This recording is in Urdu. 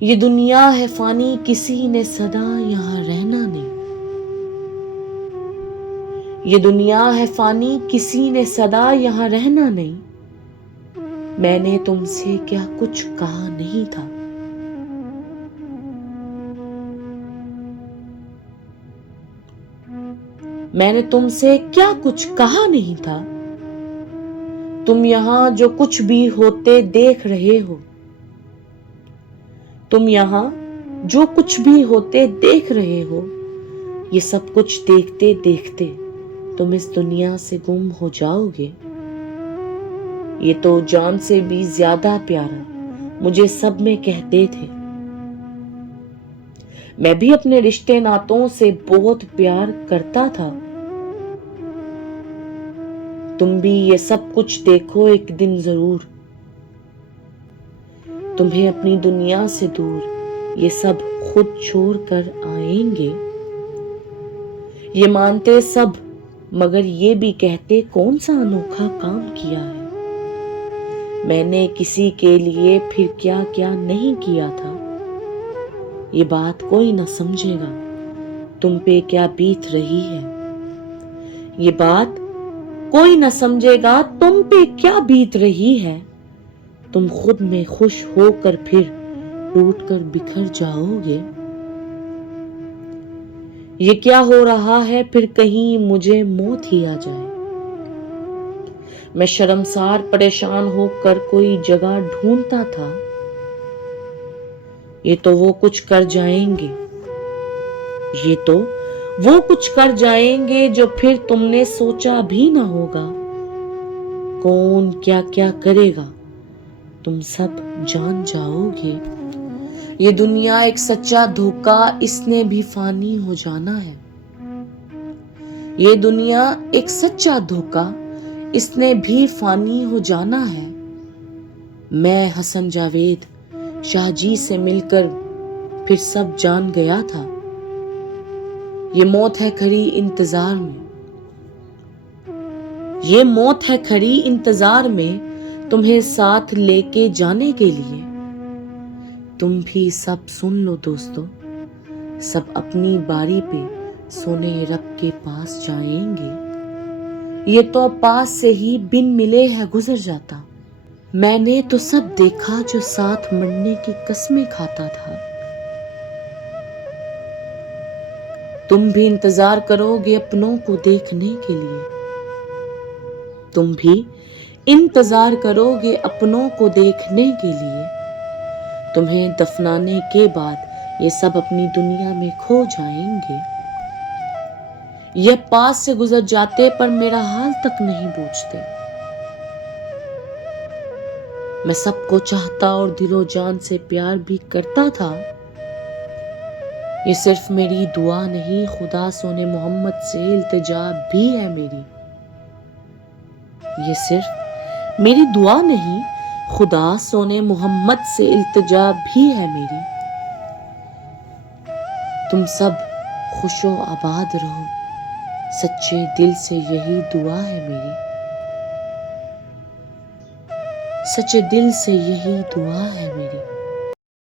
یہ دنیا ہے فانی، کسی نے سدا یہاں رہنا نہیں۔ یہ دنیا ہے فانی، کسی نے سدا یہاں رہنا نہیں۔ میں نے تم سے کیا کچھ کہا نہیں تھا۔ میں نے تم سے کیا کچھ کہا نہیں تھا۔ تم یہاں جو کچھ بھی ہوتے دیکھ رہے ہو، تم یہاں جو کچھ بھی ہوتے دیکھ رہے ہو، یہ سب کچھ دیکھتے دیکھتے تم اس دنیا سے گم ہو جاؤ گے۔ یہ تو جان سے بھی زیادہ پیارا مجھے سب میں کہتے تھے۔ میں بھی اپنے رشتے ناتوں سے بہت پیار کرتا تھا۔ تم بھی یہ سب کچھ دیکھو ایک دن ضرور۔ تمہیں اپنی دنیا سے دور یہ سب خود چھوڑ کر آئیں گے۔ یہ مانتے سب مگر یہ بھی کہتے کون سا انوکھا کام کیا ہے۔ میں نے کسی کے لیے پھر کیا کیا نہیں کیا تھا۔ یہ بات کوئی نہ سمجھے گا تم پہ کیا بیت رہی ہے۔ یہ بات کوئی نہ سمجھے گا تم پہ کیا بیت رہی ہے۔ تم خود میں خوش ہو کر پھر ٹوٹ کر بکھر جاؤ گے۔ یہ کیا ہو رہا ہے پھر کہیں مجھے موت ہی آ جائے۔ میں شرمسار پریشان ہو کر کوئی جگہ ڈھونڈتا تھا۔ یہ تو وہ کچھ کر جائیں گے، یہ تو وہ کچھ کر جائیں گے جو پھر تم نے سوچا بھی نہ ہوگا۔ کون کیا کیا کرے گا تم سب جان جاؤ گے۔ یہ دنیا ایک سچا دھوکا، اس نے بھی فانی ہو جانا ہے۔ یہ دنیا ایک سچا دھوکا، اس نے بھی فانی ہو جانا ہے۔ میں حسن جاوید شاہ جی سے مل کر پھر سب جان گیا تھا۔ یہ موت ہے کھڑی انتظار میں، یہ موت ہے کھڑی انتظار میں تمہیں ساتھ لے کے جانے کے لیے۔ تم بھی سب سن لو دوستو، سب اپنی باری پہ سونے رب کے پاس جائیں گے۔ یہ تو پاس سے ہی بن ملے ہے گزر جاتا۔ میں نے تو سب دیکھا جو ساتھ مرنے کی قسمیں کھاتا تھا۔ تم بھی انتظار کرو گے اپنوں کو دیکھنے کے لیے۔ تم بھی انتظار کرو گے اپنوں کو دیکھنے کے لیے۔ تمہیں دفنانے کے بعد یہ سب اپنی دنیا میں کھو جائیں گے۔ یہ پاس سے گزر جاتے پر میرا حال تک نہیں پوچھتے۔ میں سب کو چاہتا اور دل و جان سے پیار بھی کرتا تھا۔ یہ صرف میری دعا نہیں، خدا سونے محمد سے التجا بھی ہے میری۔ یہ صرف میری دعا نہیں، خدا سونے محمد سے التجا بھی ہے میری۔ تم سب خوش و آباد رہو، سچے دل سے یہی دعا ہے میری۔ سچے دل سے یہی دعا ہے میری۔